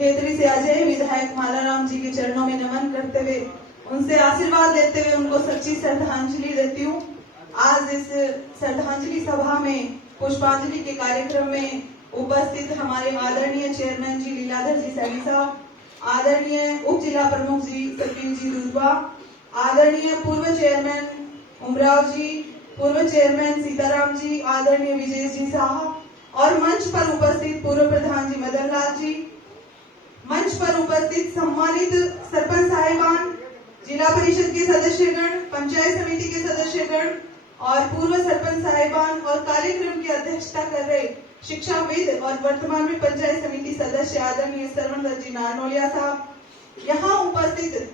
खेतरी से अजय विधायक मालाराम जी के चरणों में नमन करते हुए उनसे आशीर्वाद लेते हुए उनको सच्ची श्रद्धांजलि देती हूँ। आज इस श्रद्धांजलि सभा में पुष्पांजलि के कार्यक्रम में उपस्थित हमारे आदरणीय चेयरमैन जी लीलाधर जी सैनी साहब, आदरणीय उप जिला प्रमुख जी सचिन जी दुर्वा, आदरणीय पूर्व चेयरमैन उमराव जी, पूर्व चेयरमैन सीताराम जी, आदरणीय विजय जी साहब और मंच पर उपस्थित पूर्व प्रधान जी मदन लाल जी, मंच पर उपस्थित सम्मानित सरपंच साहिबान, जिला परिषद के सदस्यगण, पंचायत समिति के सदस्यगण और पूर्व सरपंच साहिबान और कार्यक्रम की अध्यक्षता कर रहे शिक्षाविद और वर्तमान में पंचायत समिति सदस्य आदरणीय सरवण जी नारनोलिया साहब, यहाँ उपस्थित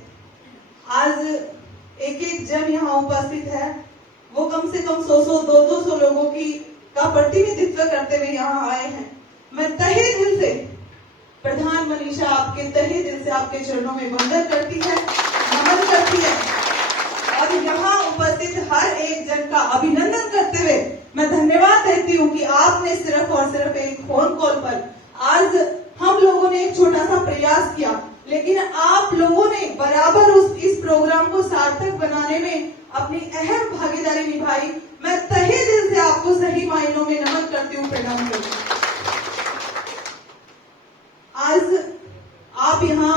आज एक जन यहाँ उपस्थित है, वो कम से कम 100 200 लोगों की का प्रतिनिधित्व करते हुए यहाँ आए हैं। मैं तहे दिल से प्रधान मनीषा आपके तहे दिल से आपके चरणों में वंदन करती है, नमन करती है और यहाँ उपस्थित हर एक जन का अभिनंदन करते हुए मैं धन्यवाद देती हूँ कि आपने सिर्फ और सिर्फ एक फोन कॉल पर आज हम लोगों ने एक छोटा सा प्रयास किया, लेकिन आप लोगों ने बराबर इस प्रोग्राम को सार्थक बनाने में अपनी अहम भागीदारी निभाई। मैं तहे दिल से आपको सही मायनों में नमन करती हूँ, प्रणाम करती हूँ। आज आप यहाँ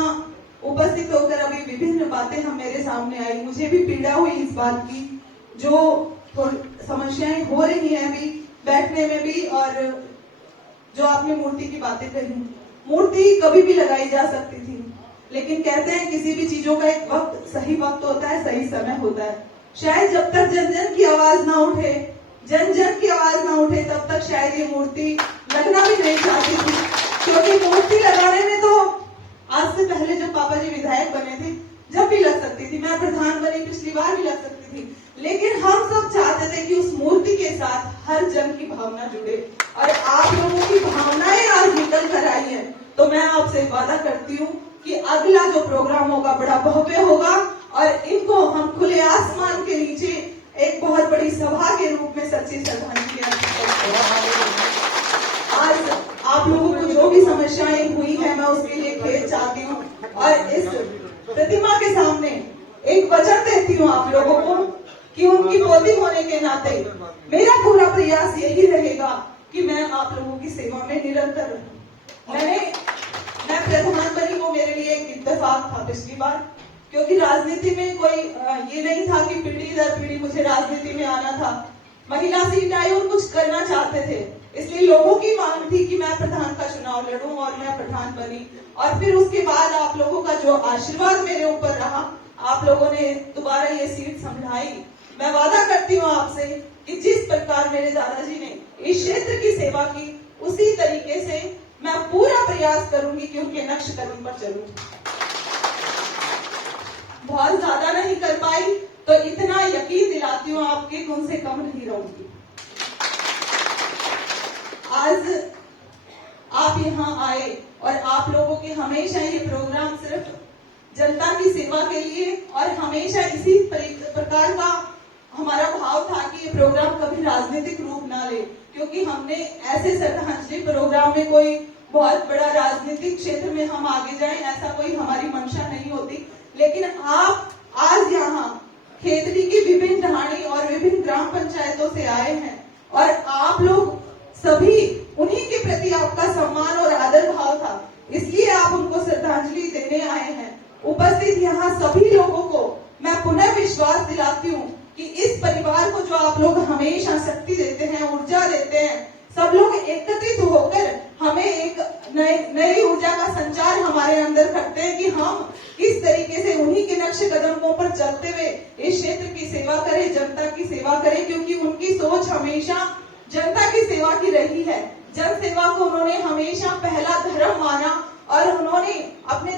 उपस्थित होकर अभी विभिन्न बातें हम मेरे सामने आई, मुझे भी पीड़ा हुई इस बात की जो समस्याएं हो रही हैं अभी बैठने में भी, और जो आपने मूर्ति की बातें कही, मूर्ति कभी भी लगाई जा सकती थी, लेकिन कहते हैं किसी भी चीजों का एक वक्त सही वक्त होता है, सही समय होता है। शायद जब तक जन जन की आवाज ना उठे, जन जन की आवाज ना उठे, तब तक शायद ये मूर्ति लगना भी नहीं चाहती थी, क्योंकि मूर्ति लगाने में तो आज से पहले जब पापा जी विधायक बने थे जब भी लग सकती थी, मैं प्रधान बनी पिछली बार भी लग सकती थी, लेकिन हम सब चाहते थे कि उस मूर्ति के साथ हर जन की भावना जुड़े और आप लोगों की भावनाएं आज निकल कर आई है। तो मैं आपसे वादा करती हूँ कि अगला जो प्रोग्राम होगा बड़ा भव्य होगा और इनको हम खुले आसमान के नीचे एक बहुत बड़ी सभा के रूप में सच्ची श्रद्धांजलि आज आप लोगों को जो भी समस्याएं हुई है मैं उसके लिए खेद चाहती हूँ और इस प्रतिमा के सामने एक वचन देती हूँ आप लोगों को कि उनकी पोती होने के नाते मेरा पूरा प्रयास यही रहेगा कि मैं आप लोगों की सेवा में निरंतर रहूं। मैं प्रधान बनी, वो मेरे लिए एक इत्तेफाक था पिछली बार, क्योंकि राजनीति में कोई ये नहीं था कि पीढ़ी दर पीढ़ी मुझे राजनीति में आना था। महिला सीट आई और कुछ करना चाहते थे, इसलिए लोगों की मांग थी कि मैं प्रधान का चुनाव लड़ूं और मैं प्रधान बनी। और फिर उसके बाद आप लोगों का जो आशीर्वाद मेरे ऊपर रहा, आप लोगों ने दोबारा ये सीट संभाली। मैं वादा करती हूँ आपसे कि जिस प्रकार मेरे दादाजी ने इस क्षेत्र की सेवा की, उसी तरीके से मैं पूरा प्रयास करूंगी कि उनके नक्श कदम पर चलूं। बहुत ज्यादा नहीं कर पाई तो इतना यकीन दिलाती हूँ आपके कि उनसे कम नहीं रहूंगी। आज आप यहाँ आए और आप लोगों के हमेशा ये प्रोग्राम सिर्फ जनता की सेवा के लिए और हमेशा इसी प्रकार का हमारा भाव था कि ये प्रोग्राम कभी राजनीतिक रूप ना ले, क्योंकि हमने ऐसे श्रद्धांजलि प्रोग्राम में कोई बहुत बड़ा राजनीतिक क्षेत्र में हम आगे जाएं, ऐसा कोई हमारी मंशा नहीं होती। लेकिन आप आज यहाँ खेतरी की विभिन्न ढाणी और विभिन्न ग्राम पंचायतों से आए हैं और आप लोग सभी उन्हीं के प्रति आपका सम्मान और आदर भाव था, इसलिए आप उनको श्रद्धांजलि देने आए हैं। उपस्थित यहाँ सभी लोगों को मैं पुनः विश्वास दिलाती हूँ कि इस परिवार को जो आप लोग हमेशा शक्ति देते हैं, ऊर्जा देते हैं, सब लोग एकत्रित होकर हमें एक नई ऊर्जा का संचार हमारे अंदर करते हैं कि हम किस तरीके से उन्हीं के नक्श कदमों पर चलते हुए इस क्षेत्र की सेवा करें, जनता की सेवा करें, क्योंकि उनकी सोच हमेशा जनता की सेवा की रही है। जन सेवा को उन्होंने हमेशा पहला धर्म माना और उन्होंने अपने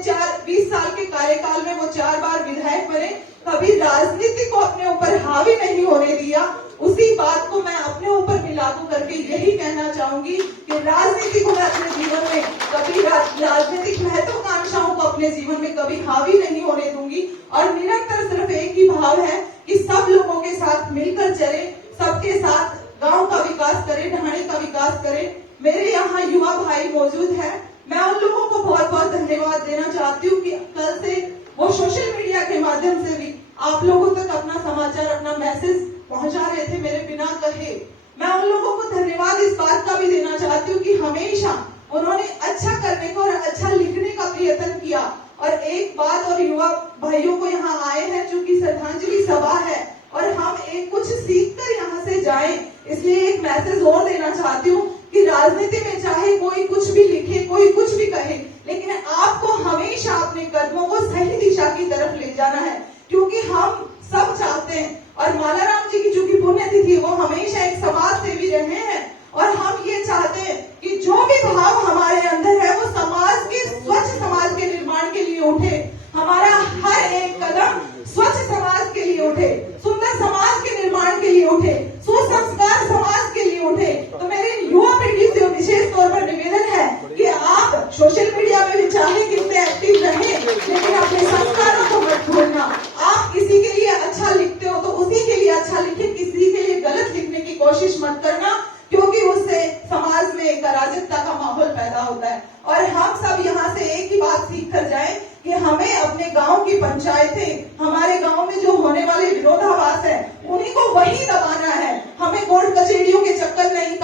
20 साल के कार्यकाल में वो 4 बार विधायक बने, कभी राजनीति को अपने ऊपर हावी नहीं होने दिया। उसी बात को मैं अपने ऊपर भी लागू करके यही कहना चाहूंगी कि राजनीति को मैं अपने जीवन में कभी राजनीतिक महत्वाकांक्षाओं को अपने जीवन में कभी हावी नहीं होने दूंगी और निरंतर सिर्फ एक ही भाव है कि सब लोगों के साथ मिलकर चले, सबके साथ गांव का विकास करे, ढाणी का विकास करे। मेरे यहाँ युवा भाई मौजूद है, मैं उन लोगों को बहुत बहुत धन्यवाद धन्यवाद देना चाहती हूँ कि कल से वो सोशल मीडिया के माध्यम से भी आप लोगों तक अपना समाचार, अपना मैसेज पहुंचा रहे थे मेरे बिना कहे। मैं उन लोगों को धन्यवाद इस बात का भी देना चाहती हूँ कि हमेशा उन्होंने अच्छा करने को और अच्छा लिखने का प्रयत्न किया। और एक बात, और युवा भाइयों को यहाँ आए हैं जो कि श्रद्धांजलि सभा है और हम एक कुछ सीख कर यहाँ से जाएं, इसलिए एक मैसेज और देना चाहती हूँ कि राजनीति में चाहे कोई कुछ भी लिखे, कोई कुछ भी कहे, लेकिन आपको हमेशा अपने कदमों को सही दिशा की तरफ ले जाना है, क्योंकि हम सब चाहते हैं। और मालाराम जी की चूंकि पुण्यतिथि, वो हमेशा एक समाज सेवी रहे हैं और हम ये चाहते हैं कि जो भी भाव हमारे अंदर है वो समाज के, स्वच्छ समाज के निर्माण के लिए उठे। हमारा हर एक कदम स्वच्छ समाज के लिए उठे, सुंदर समाज के निर्माण के लिए उठे, सुसंस्कार समाज के लिए उठे। तो मेरे युवा पीढ़ी से विशेष तौर पर निवेदन है कि आप सोशल मीडिया में भी चाहे कितने एक्टिव रहे, लेकिन अपने संस्कारों को मत भूलना। आप किसी के लिए अच्छा लिखते हो तो उसी के लिए अच्छा लिखे, किसी के लिए गलत लिखने की कोशिश मत करना, क्योंकि उससे समाज में एक अराजकता का माहौल पैदा होता है। और हम सब यहाँ से एक ही बात सीख कर जाएं कि हमें अपने गांव की पंचायतें, हमारे गांव में जो होने वाले विरोधाभास है, उन्हीं को वही दबाना है। हमें कोर्ट कचहरियों के चक्कर नहीं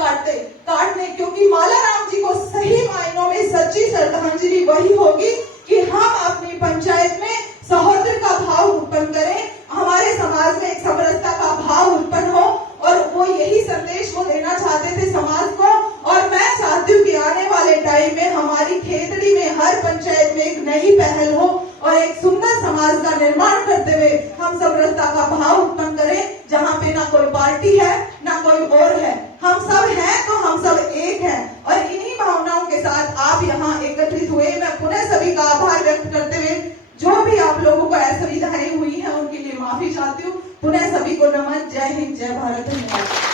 काटने, क्योंकि मालाराम जी को सही मायनों में सच्ची श्रद्धांजलि वही होगी कि हम अपनी पंचायत में सौहार्द का भाव उत्पन्न करें, हमारे समाज में एक समरसता का भाव उत्पन्न हो। और वो यही संदेश वो देना चाहते थे समाज को। और मैं चाहती हूँ कि आने वाले टाइम में हमारी खेतड़ी में हर पंचायत में एक नई पहल हो और एक सुंदर समाज का निर्माण करते हुए हम समरसता का भाव उत्पन्न करें, जहाँ पे ना कोई पार्टी है ना कोई और है, हम सब हैं तो हम सब एक हैं। और इन्हीं भावनाओं के साथ आप यहाँ एकत्रित हुए, मैं पुनः सभी का आभार व्यक्त करते हुए जो भी आप लोगों को असुविधाएं हुई है उनके लिए माफी चाहती हूँ। पुनः सभी को नमन। जय हिंद, जय भारत, धन्यवाद।